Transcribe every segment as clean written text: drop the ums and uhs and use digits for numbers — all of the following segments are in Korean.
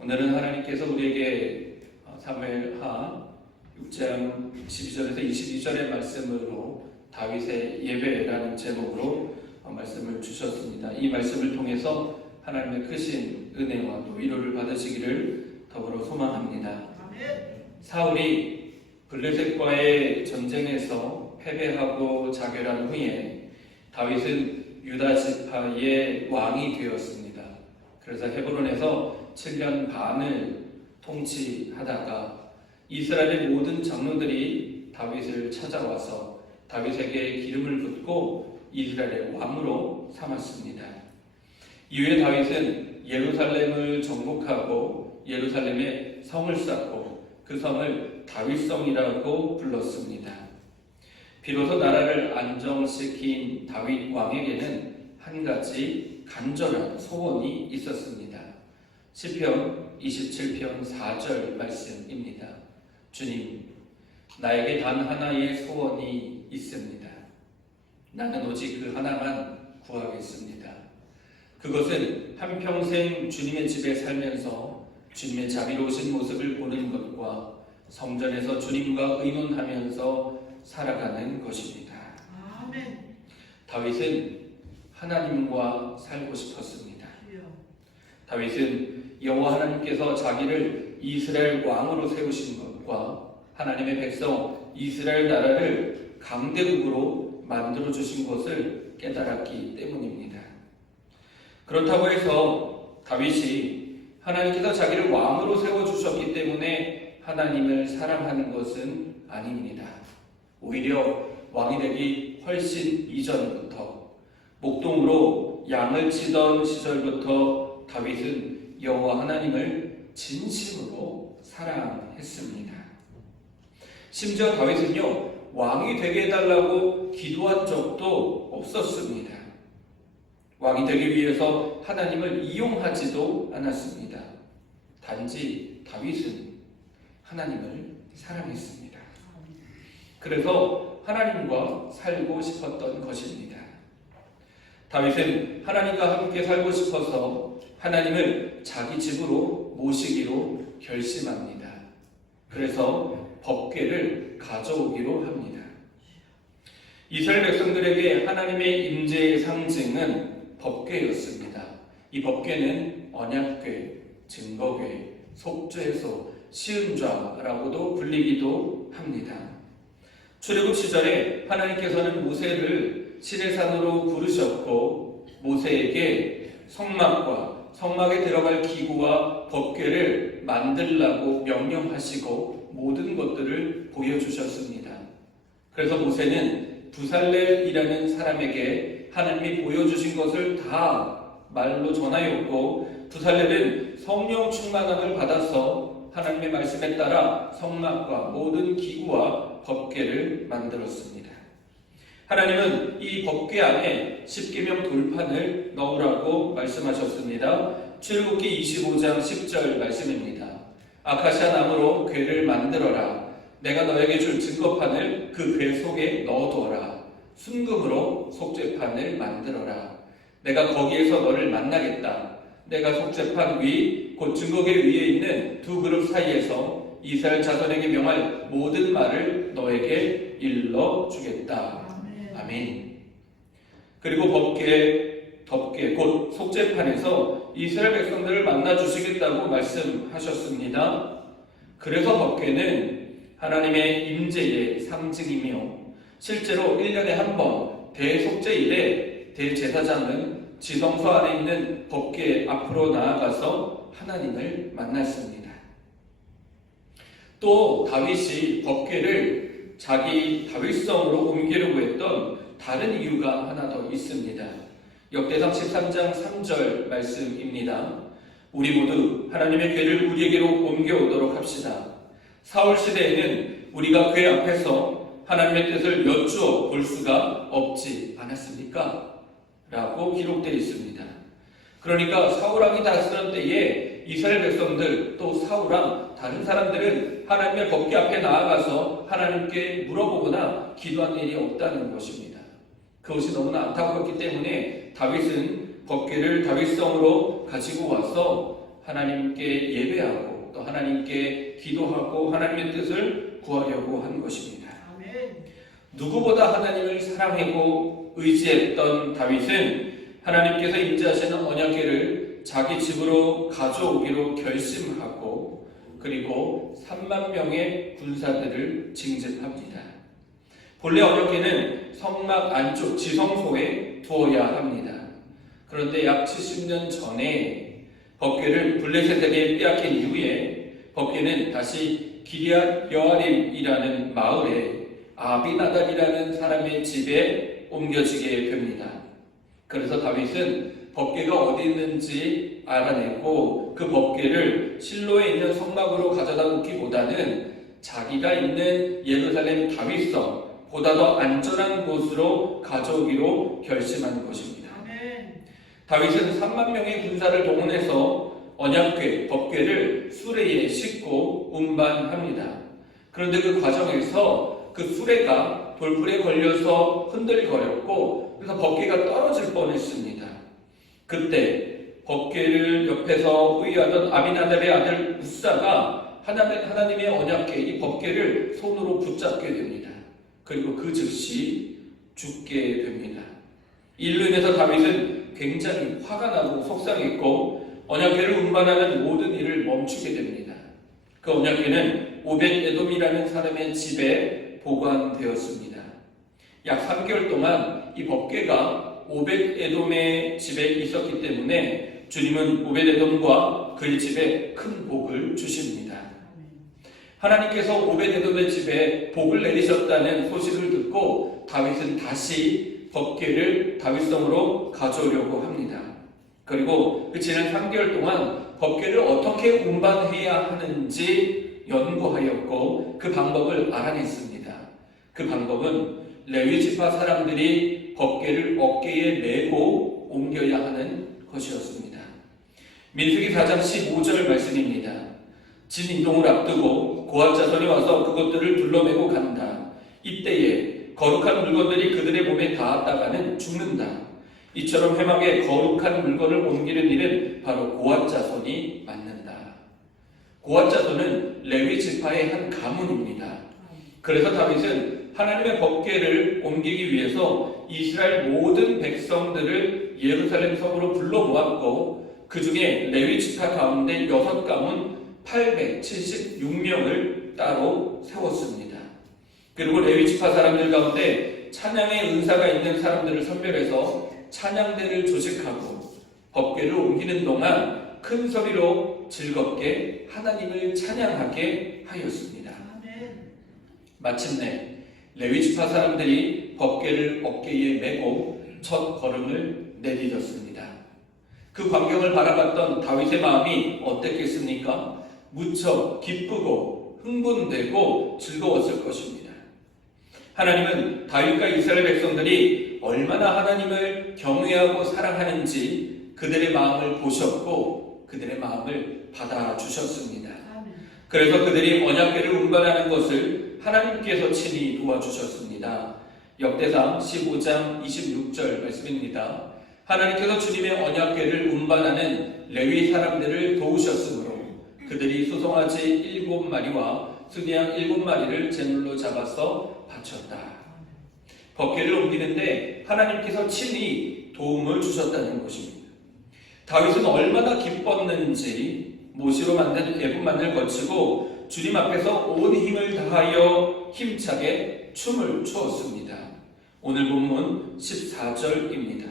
오늘은 하나님께서 우리에게 사무엘하 6장 12절에서 22절의 말씀으로 다윗의 예배라는 제목으로 말씀을 주셨습니다. 이 말씀을 통해서 하나님의 크신 은혜와 또 위로를 받으시기를 더불어 소망합니다. 사울이 블레셋과의 전쟁에서 패배하고 자결한 후에 다윗은 유다 지파의 왕이 되었습니다. 그래서 헤브론에서 7년 반을 통치하다가 이스라엘의 모든 장로들이 다윗을 찾아와서 다윗에게 기름을 붓고 이스라엘의 왕으로 삼았습니다. 이후에 다윗은 예루살렘을 정복하고 예루살렘에 성을 쌓고 그 성을 다윗성이라고 불렀습니다. 비로소 나라를 안정시킨 다윗 왕에게는 한 가지 간절한 소원이 있었습니다. 시편 27편 4절 말씀입니다. 주님, 나에게 단 하나의 소원이 있습니다. 나는 오직 그 하나만 구하겠습니다. 그것은 한평생 주님의 집에 살면서 주님의 자비로우신 모습을 보는 것과 성전에서 주님과 의논하면서 살아가는 것입니다. 아멘. 다윗은 하나님과 살고 싶었습니다. 다윗은 여호와 하나님께서 자기를 이스라엘 왕으로 세우신 것과 하나님의 백성 이스라엘 나라를 강대국으로 만들어 주신 것을 깨달았기 때문입니다. 그렇다고 해서 다윗이 하나님께서 자기를 왕으로 세워주셨기 때문에 하나님을 사랑하는 것은 아닙니다. 오히려 왕이 되기 훨씬 이전부터 목동으로 양을 치던 시절부터 다윗은 여호와 하나님을 진심으로 사랑했습니다. 심지어 다윗은요, 왕이 되게 해달라고 기도한 적도 없었습니다. 왕이 되기 위해서 하나님을 이용하지도 않았습니다. 단지 다윗은 하나님을 사랑했습니다. 그래서 하나님과 살고 싶었던 것입니다. 다윗은 하나님과 함께 살고 싶어서 하나님을 자기 집으로 모시기로 결심합니다. 그래서 법궤를 가져오기로 합니다. 이스라엘 백성들에게 하나님의 임재의 상징은 법궤였습니다. 이 법궤는 언약궤, 증거궤, 속죄소, 시은좌라고도 불리기도 합니다. 출애굽 시절에 하나님께서는 모세를 시내산으로 부르셨고 모세에게 성막에 들어갈 기구와 법궤를 만들라고 명령하시고 모든 것들을 보여주셨습니다. 그래서 모세는 부살렐이라는 사람에게 하나님이 보여주신 것을 다 말로 전하였고 부살렐은 성령 충만함을 받아서 하나님의 말씀에 따라 성막과 모든 기구와 법궤를 만들었습니다. 하나님은 이 법궤 안에 십계명 돌판을 넣으라고 말씀하셨습니다. 출애굽기 25장 10절 말씀입니다. 아카시아 나무로 궤를 만들어라. 내가 너에게 줄 증거판을 그 궤 속에 넣어두어라. 순금으로 속죄판을 만들어라. 내가 거기에서 너를 만나겠다. 내가 속죄판 위, 곧 증거궤 위에 있는 두 그룹 사이에서 이스라엘 자손에게 명할 모든 말을 너에게 일러주겠다. 아멘. 그리고 덮개, 곧 속죄판에서 이스라엘 백성들을 만나주시겠다고 말씀하셨습니다. 그래서 덮개는 하나님의 임재의 상징이며 실제로 1년에 한 번 대속죄일에 대제사장은 지성소 안에 있는 법궤 앞으로 나아가서 하나님을 만났습니다. 또 다윗이 법궤를 자기 다윗성으로 옮기려고 했던 다른 이유가 하나 더 있습니다. 역대상 13장 3절 말씀입니다. 우리 모두 하나님의 궤를 우리에게로 옮겨오도록 합시다. 사울 시대에는 우리가 궤 앞에서 하나님의 뜻을 여쭈어 볼 수가 없지 않았습니까? 라고 기록되어 있습니다. 그러니까 사울왕이 다스렸던 때에 이스라엘 백성들 또 사울왕 다른 사람들은 하나님의 법궤 앞에 나아가서 하나님께 물어보거나 기도한 일이 없다는 것입니다. 그것이 너무나 안타깝기 때문에 다윗은 법궤를 다윗성으로 가지고 와서 하나님께 예배하고 또 하나님께 기도하고 하나님의 뜻을 구하려고 한 것입니다. 아멘. 누구보다 하나님을 사랑하고 의지했던 다윗은 하나님께서 임재하시는 언약궤를 자기 집으로 가져오기로 결심하고 그리고 3만 명의 군사들을 징집합니다. 본래 언약궤는 성막 안쪽 지성소에 두어야 합니다. 그런데 약 70년 전에 법궤를 블레셋에게 빼앗긴 이후에 법궤는 다시 기럇 여아림이라는 마을에 아비나답이라는 사람의 집에 옮겨지게 됩니다. 그래서 다윗은 법궤가 어디 있는지 알아내고 그 법궤를 실로에 있는 성막으로 가져다 놓기보다는 자기가 있는 예루살렘 다윗성 보다 더 안전한 곳으로 가져오기로 결심한 것입니다. 아멘. 다윗은 3만 명의 군사를 동원해서 언약궤, 법궤를 수레에 싣고 운반합니다. 그런데 그 과정에서 그 수레가 돌불에 걸려서 흔들거렸고 그래서 법궤가 떨어질 뻔했습니다. 그때 법궤를 옆에서 호위하던 아비나답의 아들 우사가 하나님의 언약궤 이 법궤를 손으로 붙잡게 됩니다. 그리고 그 즉시 죽게 됩니다. 이로 인해서 다윗은 굉장히 화가 나고 속상했고 언약궤를 운반하는 모든 일을 멈추게 됩니다. 그 언약궤는 오벳에돔이라는 사람의 집에 보관되었습니다. 약 3개월 동안 이 법궤가 오벳에돔의 집에 있었기 때문에 주님은 오벳에돔과 그의 집에 큰 복을 주십니다. 하나님께서 오벳에돔의 집에 복을 내리셨다는 소식을 듣고 다윗은 다시 법궤를 다윗성으로 가져오려고 합니다. 그리고 그 지난 3개월 동안 법궤를 어떻게 운반해야 하는지 연구하였고 그 방법을 알아냈습니다. 그 방법은 레위 지파 사람들이 법궤를 어깨에 메고 옮겨야 하는 것이었습니다. 민수기 4장 15절 말씀입니다. 진 이동을 앞두고 고앗 자손이 와서 그것들을 둘러매고 간다. 이때에 거룩한 물건들이 그들의 몸에 닿았다가는 죽는다. 이처럼 회막에 거룩한 물건을 옮기는 일은 바로 고앗 자손이 맡는다. 고앗 자손은 레위 지파의 한 가문입니다. 그래서 다윗은 하나님의 법궤를 옮기기 위해서 이스라엘 모든 백성들을 예루살렘 성으로 불러 모았고 그 중에 레위 지파 가운데 6가문 876명을 따로 세웠습니다. 그리고 레위 지파 사람들 가운데 찬양의 은사가 있는 사람들을 선별해서 찬양대를 조직하고 법궤를 옮기는 동안 큰 소리로 즐겁게 하나님을 찬양하게 하였습니다. 마침내 레위 지파 사람들이 법궤를 어깨에 메고 첫 걸음을 내디뎠습니다. 그 광경을 바라봤던 다윗의 마음이 어땠겠습니까? 무척 기쁘고 흥분되고 즐거웠을 것입니다. 하나님은 다윗과 이스라엘 백성들이 얼마나 하나님을 경외하고 사랑하는지 그들의 마음을 보셨고 그들의 마음을 받아주셨습니다. 그래서 그들이 언약궤를 운반하는 것을 하나님께서 친히 도와주셨습니다. 역대상 15장 26절 말씀입니다. 하나님께서 주님의 언약궤를 운반하는 레위 사람들을 도우셨으므로 그들이 수송아지 7마리와 순양 7마리를 제물로 잡아서 바쳤다. 법궤를 옮기는데 하나님께서 친히 도움을 주셨다는 것입니다. 다윗은 얼마나 기뻤는지 모시로 만든 에봇만을 거치고 주님 앞에서 온 힘을 다하여 힘차게 춤을 추었습니다. 오늘 본문 14절입니다.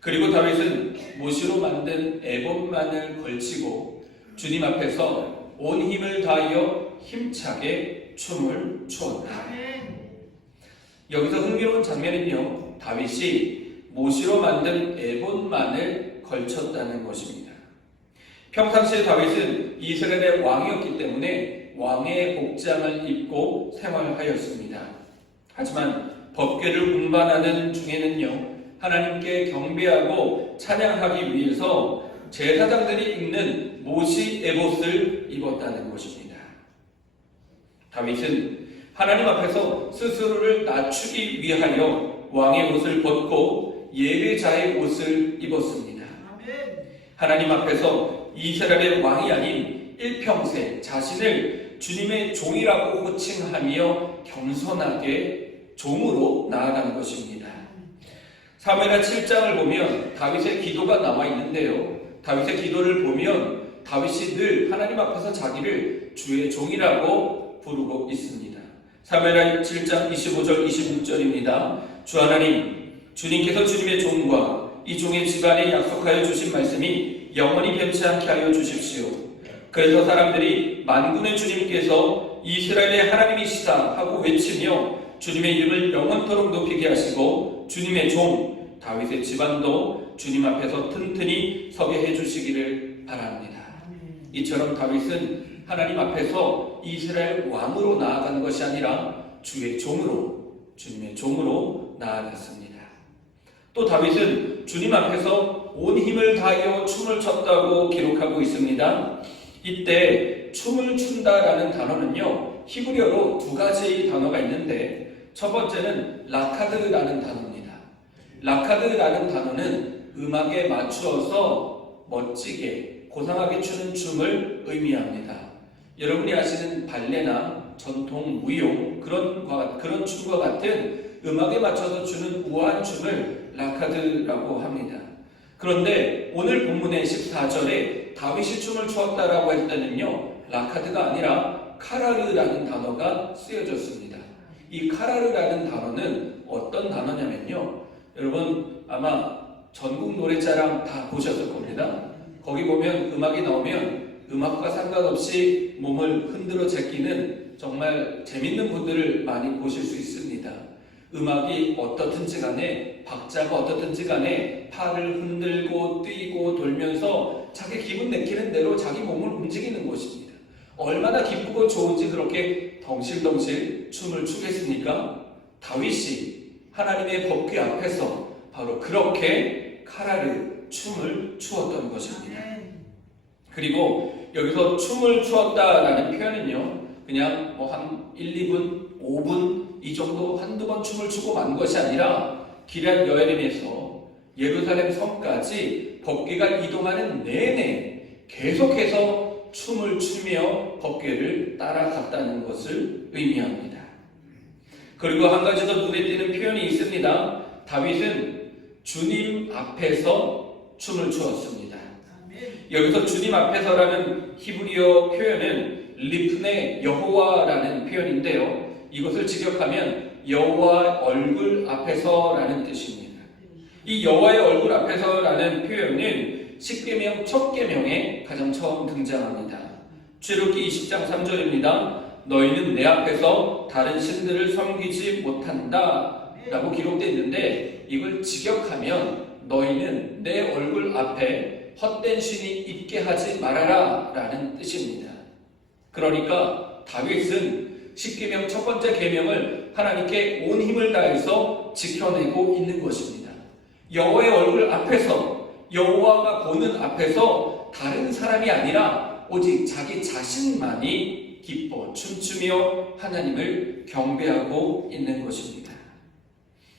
그리고 다윗은 모시로 만든 에봇만을 걸치고 주님 앞에서 온 힘을 다하여 힘차게 춤을 추었다. 여기서 흥미로운 장면은요, 다윗이 모시로 만든 에봇만을 걸쳤다는 것입니다. 평상시에 다윗은 이스라엘의 왕이었기 때문에 왕의 복장을 입고 생활하였습니다. 하지만 법궤를 운반하는 중에는요, 하나님께 경배하고 찬양하기 위해서 제사장들이 입는 모시 에봇을 입었다는 것입니다. 다윗은 하나님 앞에서 스스로를 낮추기 위하여 왕의 옷을 벗고 예배자의 옷을 입었습니다. 하나님 앞에서 이스라엘의 왕이 아닌 일평생 자신을 주님의 종이라고 호칭하며 겸손하게 종으로 나아가는 것입니다. 사무엘하 7장을 보면 다윗의 기도가 나와 있는데요. 다윗의 기도를 보면 다윗이 늘 하나님 앞에서 자기를 주의 종이라고 부르고 있습니다. 사무엘하 7장 25절 26절입니다. 주 하나님, 주님께서 주님의 종과 이 종의 집안에 약속하여 주신 말씀이 영원히 변치 않게 하여 주십시오. 그래서 사람들이 만군의 주님께서 이스라엘의 하나님이시다 하고 외치며 주님의 이름을 영원토록 높이게 하시고 주님의 종 다윗의 집안도 주님 앞에서 튼튼히 서게 해주시기를 바랍니다. 이처럼 다윗은 하나님 앞에서 이스라엘 왕으로 나아가는 것이 아니라 주의 종으로, 주님의 종으로 나아갔습니다. 또 다윗은 주님 앞에서 온 힘을 다하여 춤을 췄다고 기록하고 있습니다. 이때 춤을 춘다라는 단어는요, 히브리어로 두 가지 단어가 있는데 첫 번째는 라카드라는 단어입니다. 라카드라는 단어는 음악에 맞추어서 멋지게 고상하게 추는 춤을 의미합니다. 여러분이 아시는 발레나 전통 무용 그런 춤과 같은 음악에 맞춰서 추는 우아한 춤을 라카드라고 합니다. 그런데 오늘 본문의 14절에 다윗이 춤을 추었다라고 할 때는요, 라카드가 아니라 카라르라는 단어가 쓰여졌습니다. 이 카라르라는 단어는 어떤 단어냐면요, 여러분 아마 전국 노래자랑 다 보셨을 겁니다. 거기 보면 음악이 나오면 음악과 상관없이 몸을 흔들어 제끼는 정말 재밌는 분들을 많이 보실 수 있습니다. 음악이 어떻든지 간에, 박자가 어떻든지 간에 팔을 흔들고 뛰고 돌면서 자기 기분 내키는 대로 자기 몸을 움직이는 것입니다. 얼마나 기쁘고 좋은지 그렇게 덩실덩실 춤을 추겠습니까? 다윗이 하나님의 법궤 앞에서 바로 그렇게 카라르 춤을 추었던 것입니다. 그리고 여기서 춤을 추었다라는 표현은요, 그냥 한 1, 2분, 5분 이 정도 한두 번 춤을 추고 만 것이 아니라 기럇 여아림에서 예루살렘 성까지 법궤가 이동하는 내내 계속해서 춤을 추며 법궤를 따라갔다는 것을 의미합니다. 그리고 한 가지 더 눈에 띄는 표현이 있습니다. 다윗은 주님 앞에서 춤을 추었습니다. 여기서 주님 앞에서라는 히브리어 표현은 리프네 여호와라는 표현인데요, 이것을 직역하면 여호와 얼굴 앞에서라는 뜻입니다. 이 여호와의 얼굴 앞에서라는 표현은 십계명 첫 계명에 가장 처음 등장합니다. 출애굽기 20장 3절입니다. 너희는 내 앞에서 다른 신들을 섬기지 못한다 라고 기록되어 있는데, 이걸 직역하면 너희는 내 얼굴 앞에 헛된 신이 있게 하지 말아라 라는 뜻입니다. 그러니까 다윗은 십계명 첫 번째 계명을 하나님께 온 힘을 다해서 지켜내고 있는 것입니다. 여호와의 얼굴 앞에서, 여호와가 보는 앞에서 다른 사람이 아니라 오직 자기 자신만이 기뻐 춤추며 하나님을 경배하고 있는 것입니다.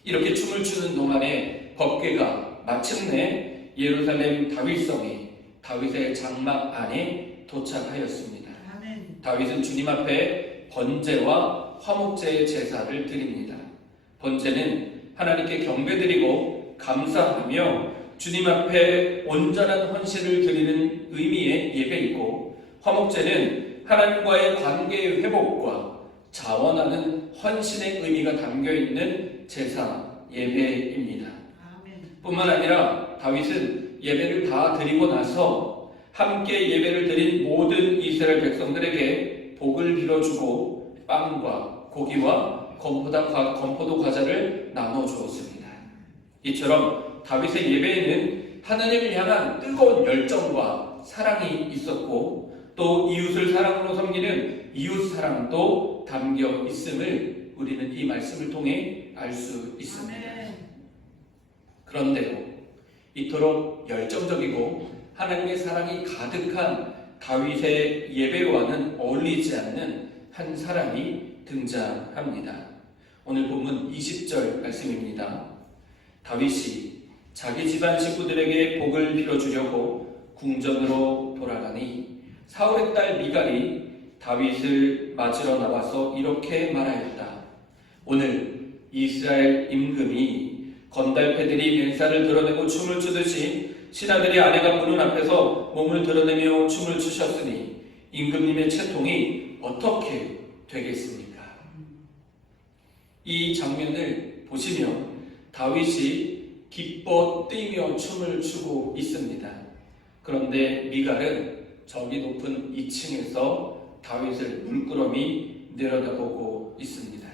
이렇게 춤을 추는 동안에 법궤가 마침내 예루살렘 다윗성에 다윗의 장막 안에 도착하였습니다. 아멘. 다윗은 주님 앞에 번제와 화목제의 제사를 드립니다. 번제는 하나님께 경배드리고 감사하며 주님 앞에 온전한 헌신을 드리는 의미의 예배이고, 화목제는 하나님과의 관계의 회복과 자원하는 헌신의 의미가 담겨있는 제사 예배입니다. 아멘. 뿐만 아니라 다윗은 예배를 다 드리고 나서 함께 예배를 드린 모든 이스라엘 백성들에게 복을 빌어주고 빵과 고기와 건포도 과자를 나눠주었습니다. 이처럼 다윗의 예배에는 하나님을 향한 뜨거운 열정과 사랑이 있었고, 또 이웃을 사랑으로 섬기는 이웃 사랑도 담겨 있음을 우리는 이 말씀을 통해 알 수 있습니다. 그런데요, 이토록 열정적이고 하나님의 사랑이 가득한 다윗의 예배와는 어울리지 않는 한 사람이 등장합니다. 오늘 본문 20절 말씀입니다. 다윗이 자기 집안 식구들에게 복을 빌어주려고 궁전으로 돌아가니 사울의 딸 미갈이 다윗을 맞으러 나와서 이렇게 말하였다. 오늘 이스라엘 임금이 건달패들이 맨살을 드러내고 춤을 추듯이 신하들의 아내가 보는 앞에서 몸을 드러내며 춤을 추셨으니 임금님의 채통이 어떻게 되겠습니까? 이 장면을 보시면 다윗이 기뻐 뛰며 춤을 추고 있습니다. 그런데 미갈은 저기 높은 2층에서 다윗을 물끄러미 내려다보고 있습니다.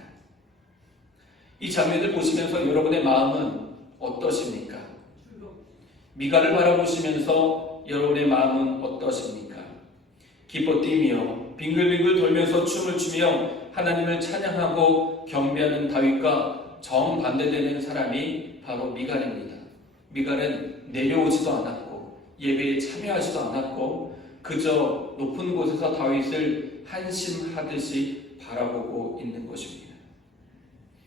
이 장면을 보시면서 여러분의 마음은 어떠십니까? 미갈을 바라보시면서 여러분의 마음은 어떠십니까? 기뻐 뛰며 빙글빙글 돌면서 춤을 추며 하나님을 찬양하고 경배하는 다윗과 정반대되는 사람이 바로 미갈입니다. 미갈은 내려오지도 않았고 예배에 참여하지도 않았고 그저 높은 곳에서 다윗을 한심하듯이 바라보고 있는 것입니다.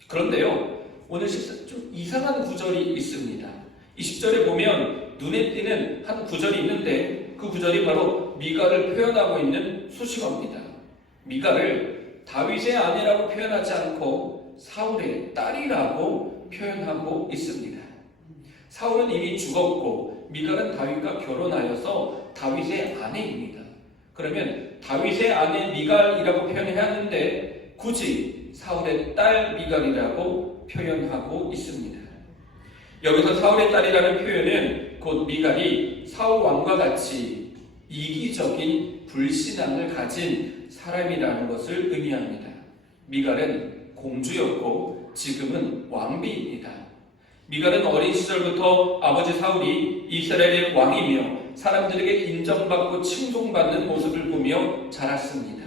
그런데요, 오늘 좀 이상한 구절이 있습니다. 20절에 보면 눈에 띄는 한 구절이 있는데 그 구절이 바로 미갈을 표현하고 있는 수식어입니다. 미갈을 다윗의 아내라고 표현하지 않고 사울의 딸이라고 표현하고 있습니다. 사울은 이미 죽었고 미갈은 다윗과 결혼하여서 다윗의 아내입니다. 그러면 다윗의 아내 미갈이라고 표현해야 하는데 굳이 사울의 딸 미갈이라고 표현하고 있습니다. 여기서 사울의 딸이라는 표현은 곧 미갈이 사울 왕과 같이 이기적인 불신앙을 가진 사람이라는 것을 의미합니다. 미갈은 공주였고 지금은 왕비입니다. 미갈은 어린 시절부터 아버지 사울이 이스라엘의 왕이며 사람들에게 인정받고 칭송받는 모습을 보며 자랐습니다.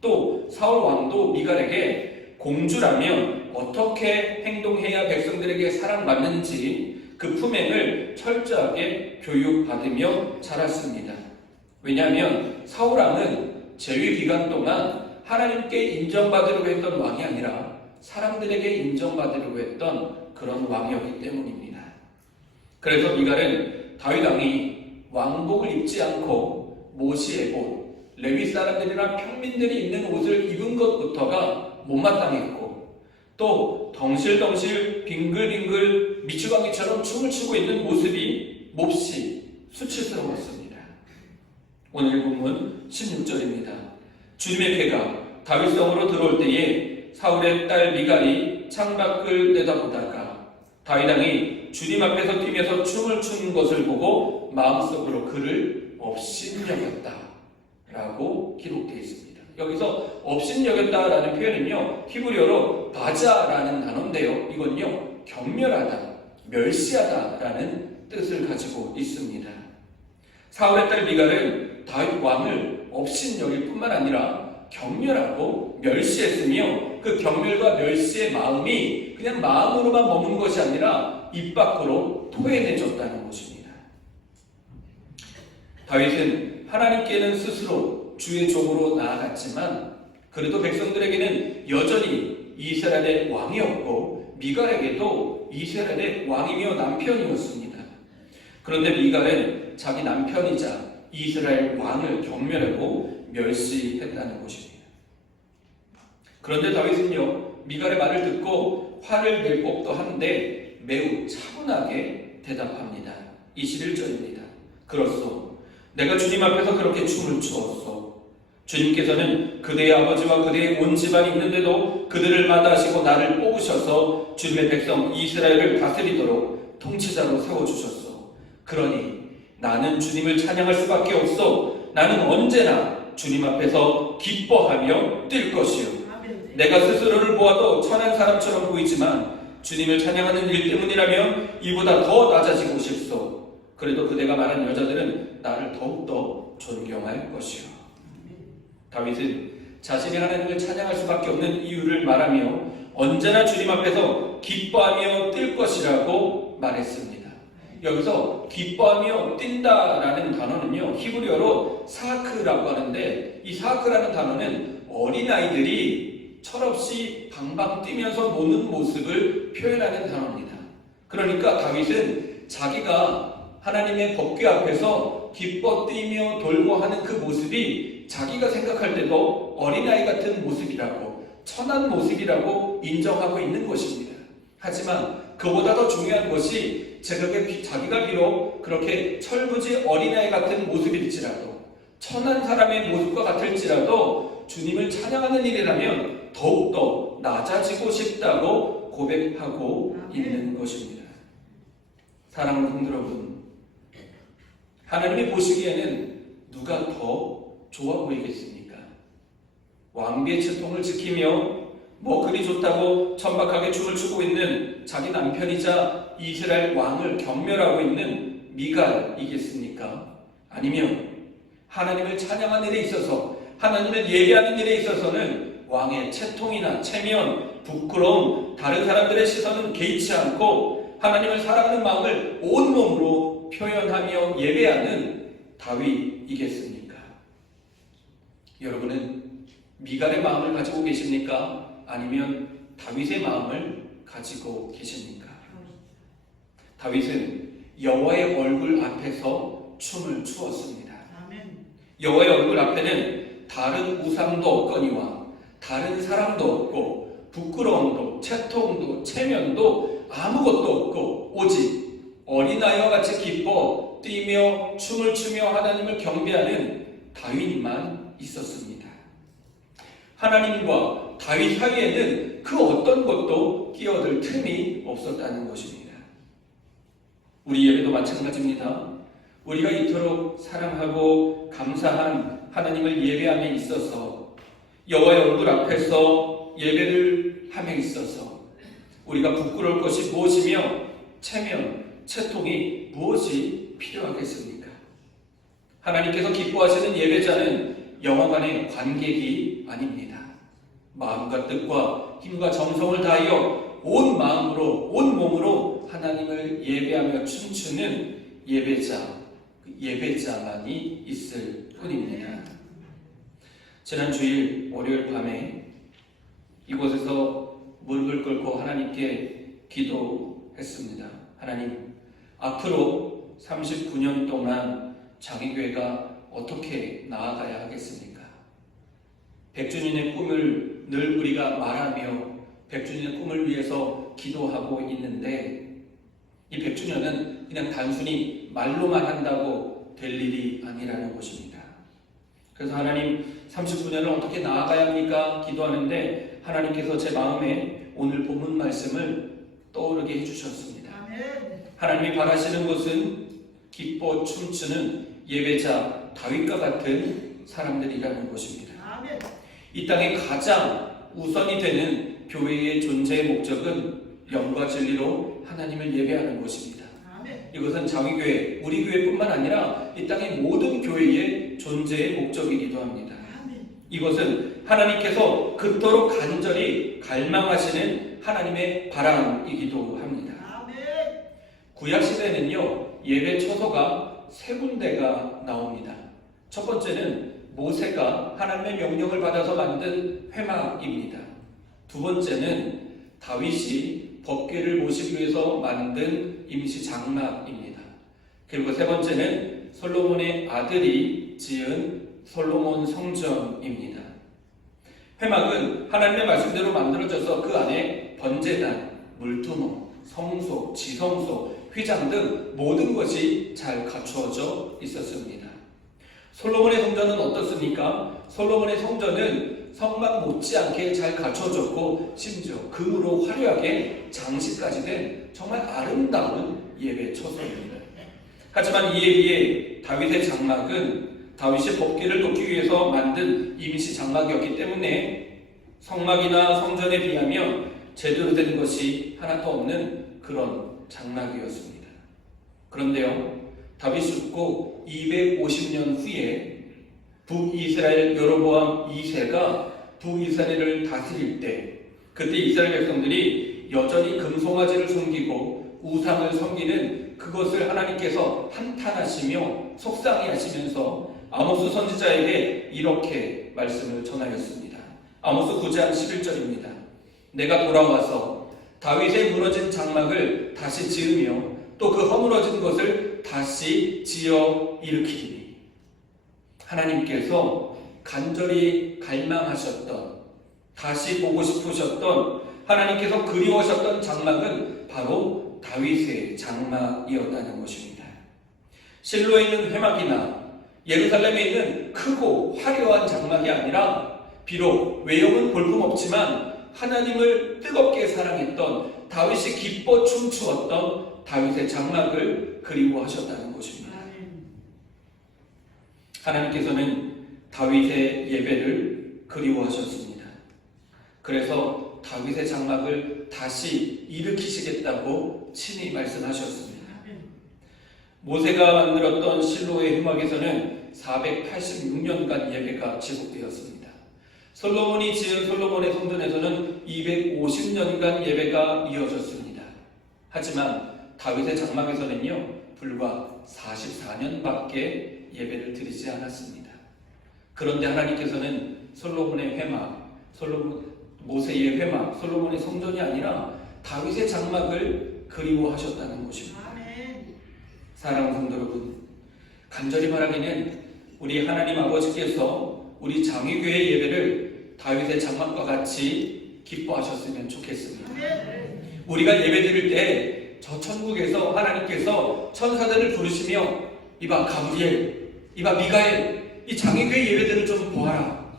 또 사울 왕도 미갈에게 공주라면 어떻게 행동해야 백성들에게 사랑받는지 그 품행을 철저하게 교육받으며 자랐습니다. 왜냐하면 사울 왕은 재위 기간 동안 하나님께 인정받으려고 했던 왕이 아니라 사람들에게 인정받으려고 했던 그런 왕이었기 때문입니다. 그래서 미갈은 다윗 왕이 왕복을 입지 않고 모시의 옷, 레위 사람들이나 평민들이 입는 옷을 입은 것부터가 못마땅했고 또 덩실덩실 빙글빙글 미추광이처럼 춤을 추고 있는 모습이 몹시 수치스러웠습니다. 오늘 본문 16절입니다. 주님의 궤가 다윗성으로 들어올 때에 사울의 딸 미갈이 창밖을 내다보다가 다윗 왕이 주님 앞에서 뛰면서 춤을 추는 것을 보고 마음속으로 그를 업신여겼다 라고 기록되어 있습니다. 여기서 업신여겼다라는 표현은요, 히브리어로 바자라는 단어인데요, 이건요 경멸하다, 멸시하다라는 뜻을 가지고 있습니다. 사울의 딸 미갈은 다윗 왕을 업신여길 뿐만 아니라 경멸하고 멸시했으며 그 경멸과 멸시의 마음이 그냥 마음으로만 머문 것이 아니라 입 밖으로 토해내졌다는 것입니다. 다윗은 하나님께는 스스로 주의 종으로 나아갔지만 그래도 백성들에게는 여전히 이스라엘의 왕이었고 미갈에게도 이스라엘의 왕이며 남편이었습니다. 그런데 미갈은 자기 남편이자 이스라엘 왕을 경멸하고 멸시했다는 것입니다. 그런데 다윗은요, 미갈의 말을 듣고 화를 낼 법도 한데 매우 차분하게 대답합니다. 21절입니다. 그렇소. 내가 주님 앞에서 그렇게 춤을 추었소. 주님께서는 그대의 아버지와 그대의 온 집안이 있는데도 그들을 마다하시고 나를 뽑으셔서 주님의 백성 이스라엘을 다스리도록 통치자로 세워주셨소. 그러니 나는 주님을 찬양할 수밖에 없소. 나는 언제나 주님 앞에서 기뻐하며 뛸 것이요. 내가 스스로를 보아도 천한 사람처럼 보이지만 주님을 찬양하는 일 때문이라면 이보다 더 낮아지고 싶소. 그래도 그대가 말한 여자들은 나를 더욱더 존경할 것이요. 다윗은 자신이 하나님을 찬양할 수밖에 없는 이유를 말하며 언제나 주님 앞에서 기뻐하며 뛸 것이라고 말했습니다. 여기서 기뻐하며 뛴다라는 단어는요, 히브리어로 사크라고 하는데, 이 사크라는 단어는 어린아이들이 철없이 방방 뛰면서 노는 모습을 표현하는 단어입니다. 그러니까 다윗은 자기가 하나님의 법궤 앞에서 기뻐 뛰며 돌고 하는 그 모습이 자기가 생각할 때도 어린아이 같은 모습이라고, 천한 모습이라고 인정하고 있는 것입니다. 하지만 그보다 더 중요한 것이 자기가 비록 그렇게 철부지 어린아이 같은 모습일지라도, 천한 사람의 모습과 같을지라도 주님을 찬양하는 일이라면 더욱더 낮아지고 싶다고 고백하고 있는 것입니다. 사랑하는 성도 여러분, 하나님이 보시기에는 누가 더 좋아 보이겠습니까? 왕비의 채통을 지키며 그리 좋다고 천박하게 춤을 추고 있는 자기 남편이자 이스라엘 왕을 경멸하고 있는 미갈이겠습니까? 아니면 하나님을 찬양하는 일에 있어서, 하나님을 예배하는 일에 있어서는 왕의 채통이나 체면, 부끄러움, 다른 사람들의 시선은 개의치 않고 하나님을 사랑하는 마음을 온몸으로 표현하며 예배하는 다윗이겠습니까? 여러분은 미갈의 마음을 가지고 계십니까? 아니면 다윗의 마음을 가지고 계십니까? 다윗은 여호와의 얼굴 앞에서 춤을 추었습니다. 여호와의 얼굴 앞에는 다른 우상도 없거니와 다른 사람도 없고 부끄러움도 채통도 체면도 아무것도 없고 오직 어린아이와 같이 기뻐 뛰며 춤을 추며 하나님을 경배하는 다윗만 있었습니다. 하나님과 다윗 사이에는 그 어떤 것도 끼어들 틈이 없었다는 것입니다. 우리 예배도 마찬가지입니다. 우리가 이토록 사랑하고 감사한 하나님을 예배함에 있어서, 여호와의 얼굴 앞에서 예배를 함에 있어서 우리가 부끄러울 것이 무엇이며 체면, 채통이 무엇이 필요하겠습니까? 하나님께서 기뻐하시는 예배자는 영화관의 관객이 아닙니다. 마음과 뜻과 힘과 정성을 다하여 온 마음으로, 온 몸으로 하나님을 예배하며 춤추는 예배자만이 있을 뿐입니다. 지난 주일 월요일 밤에 이곳에서 무릎을 꿇고 하나님께 기도했습니다. 하나님, 앞으로 39년 동안 장애교회가 어떻게 나아가야 하겠습니까? 100주년의 꿈을 늘 우리가 말하며 100주년의 꿈을 위해서 기도하고 있는데, 이 100주년은 그냥 단순히 말로만 한다고 될 일이 아니라는 것입니다. 그래서 하나님, 39년을 어떻게 나아가야 합니까? 기도하는데 하나님께서 제 마음에 오늘 본문 말씀을 떠오르게 해주셨습니다. 하나님이 바라시는 것은 기뻐 춤추는 예배자 다윗과 같은 사람들이라는 것입니다. 이 땅에 가장 우선이 되는 교회의 존재의 목적은 영과 진리로 하나님을 예배하는 것입니다. 이것은 장위교회, 우리 교회뿐만 아니라 이 땅의 모든 교회의 존재의 목적이기도 합니다. 이것은 하나님께서 그토록 간절히 갈망하시는 하나님의 바람이기도 합니다. 구약시대에는요, 예배 처소가 세 군데가 나옵니다. 첫 번째는 모세가 하나님의 명령을 받아서 만든 회막입니다. 두 번째는 다윗이 법궤를 모시기 위해서 만든 임시 장막입니다. 그리고 세 번째는 솔로몬의 아들이 지은 솔로몬 성전입니다. 회막은 하나님의 말씀대로 만들어져서 그 안에 번제단, 물두멍, 성소, 지성소, 휘장 등 모든 것이 잘 갖추어져 있었습니다. 솔로몬의 성전은 어떻습니까? 솔로몬의 성전은 성막 못지않게 잘 갖춰졌고 심지어 금으로 화려하게 장식까지 된 정말 아름다운 예배 처소입니다. 하지만 이에 비해 다윗의 장막은 다윗이 법궤를 놓기 위해서 만든 임시 장막이었기 때문에 성막이나 성전에 비하면 제대로 된 것이 하나도 없는 그런 장막이었습니다. 그런데요, 다윗이 죽고 250년 후에 북이스라엘 여로보암 2세가 북이스라엘을 다스릴 때, 그때 이스라엘 백성들이 여전히 금송아지를 섬기고 우상을 섬기는 그것을 하나님께서 한탄하시며 속상해하시면서 아모스 선지자에게 이렇게 말씀을 전하였습니다. 아모스 9장 11절입니다. 내가 돌아와서 다윗의 무너진 장막을 다시 지으며 또 그 허물어진 것을 다시 지어 일으키리니. 하나님께서 간절히 갈망하셨던, 다시 보고 싶으셨던, 하나님께서 그리워하셨던 장막은 바로 다윗의 장막이었다는 것입니다. 실로에 있는 회막이나 예루살렘에 있는 크고 화려한 장막이 아니라 비록 외형은 볼품없지만 하나님을 뜨겁게 사랑했던, 다윗이 기뻐 춤추었던 다윗의 장막을 그리워하셨다는 것입니다. 하나님께서는 다윗의 예배를 그리워하셨습니다. 그래서 다윗의 장막을 다시 일으키시겠다고 친히 말씀하셨습니다. 모세가 만들었던 실로의 회막에서는 486년간 예배가 지속되었습니다. 솔로몬이 지은 솔로몬의 성전에서는 250년간 예배가 이어졌습니다. 하지만 다윗의 장막에서는요, 불과 44년밖에 예배를 드리지 않았습니다. 그런데 하나님께서는 솔로몬의 회막, 모세의 회막, 솔로몬의 성전이 아니라 다윗의 장막을 그리워하셨다는 것입니다. 사랑하는 성도 여러분, 간절히 바라기는 우리 하나님 아버지께서 우리 장위교회 예배를 다윗의 장막과 같이 기뻐하셨으면 좋겠습니다. 우리가 예배 드릴 때 저 천국에서 하나님께서 천사들을 부르시며 이봐 가브리엘, 이봐 미가엘, 이 장위교회 예배들을 좀 보아라.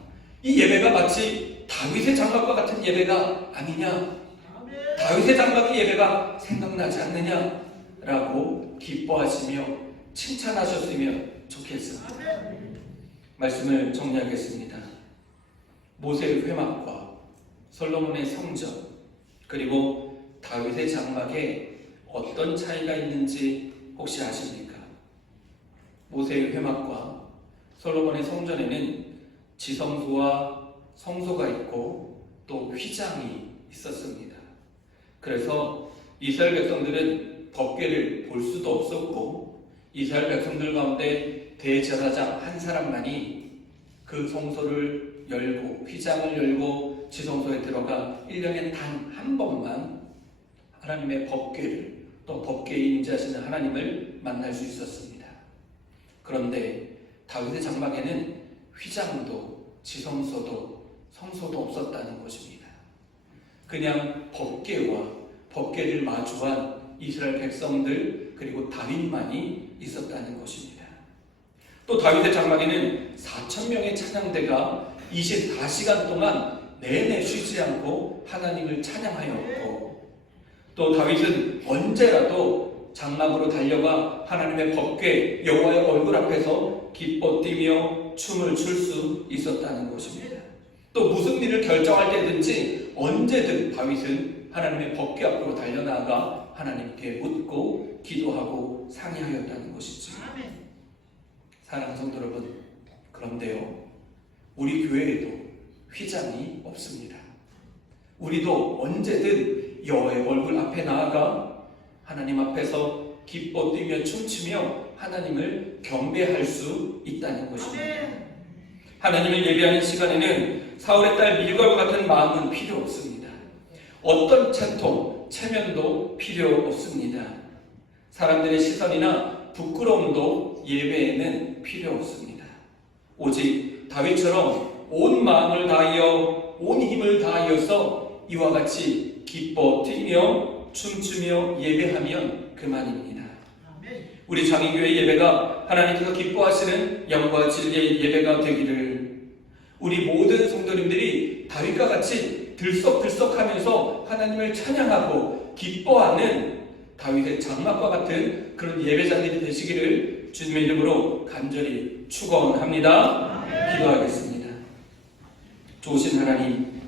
이 예배가 마치 다윗의 장막과 같은 예배가 아니냐, 다윗의 장막의 예배가 생각나지 않느냐 라고 기뻐하시며 칭찬하셨으면 좋겠습니다. 말씀을 정리하겠습니다. 모세의 회막과 솔로몬의 성전, 그리고 다윗의 장막에 어떤 차이가 있는지 혹시 아십니까? 모세의 회막과 솔로몬의 성전에는 지성소와 성소가 있고 또 휘장이 있었습니다. 그래서 이스라엘 백성들은 법궤를 볼 수도 없었고, 이스라엘 백성들 가운데 대제사장 한 사람만이 그 성소를 열고 휘장을 열고 지성소에 들어가 1년에 단 한 번만 하나님의 법궤를, 또 법궤에 임재하시는 하나님을 만날 수 있었습니다. 그런데 다윗의 장막에는 휘장도 지성소도 성소도 없었다는 것입니다. 그냥 법궤와 법궤를 마주한 이스라엘 백성들, 그리고 다윗만이 있었다는 것입니다. 또 다윗의 장막에는 4,000명의 찬양대가 24시간 동안 내내 쉬지 않고 하나님을 찬양하였고, 또 다윗은 언제라도 장막으로 달려가 하나님의 법궤 여호와의 얼굴 앞에서 기뻐 뛰며 춤을 출 수 있었다는 것입니다. 또 무슨 일을 결정할 때든지 언제든 다윗은 하나님의 법궤 앞으로 달려나가 하나님께 묻고 기도하고 상의하였다는 것이죠. 사랑하는 성도 여러분, 그런데요, 우리 교회에도 휘장이 없습니다. 우리도 언제든 여호와의 얼굴 앞에 나아가 하나님 앞에서 기뻐 뛰며 춤추며 하나님을 경배할 수 있다는 것입니다. 하나님을 예배하는 시간에는 사울의 딸 밀가와 같은 마음은 필요 없습니다. 어떤 채통, 체면도 필요 없습니다. 사람들의 시선이나 부끄러움도 예배에는 필요 없습니다. 오직 다윗처럼 온 마음을 다하여 온 힘을 다하여서 이와 같이 기뻐 뛰며 춤추며 예배하면 그만입니다. 우리 장인교회 예배가 하나님께서 기뻐하시는 영과 진리의 예배가 되기를, 우리 모든 성도님들이 다윗과 같이 들썩들썩하면서 하나님을 찬양하고 기뻐하는 다윗의 장막과 같은 그런 예배자들이 되시기를 주님의 이름으로 간절히 축원합니다. 기도하겠습니다. 좋으신 하나님,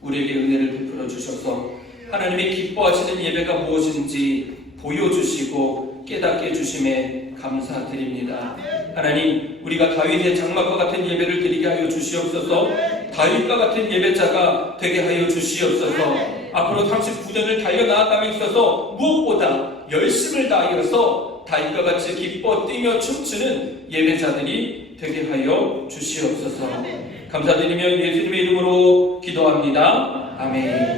우리에게 은혜를 베풀어 주셔서 하나님의 기뻐하시는 예배가 무엇인지 보여주시고 깨닫게 해주심에 감사드립니다. 하나님, 우리가 다윗의 장막과 같은 예배를 드리게 하여 주시옵소서. 다윗과 같은 예배자가 되게 하여 주시옵소서. 앞으로 39년을 달려나아감에 있어서 무엇보다 열심을 다하여서 다윗과 같이 기뻐 뛰며 춤추는 예배자들이 되게 하여 주시옵소서. 감사드리며 예수님의 이름으로 기도합니다. 아멘.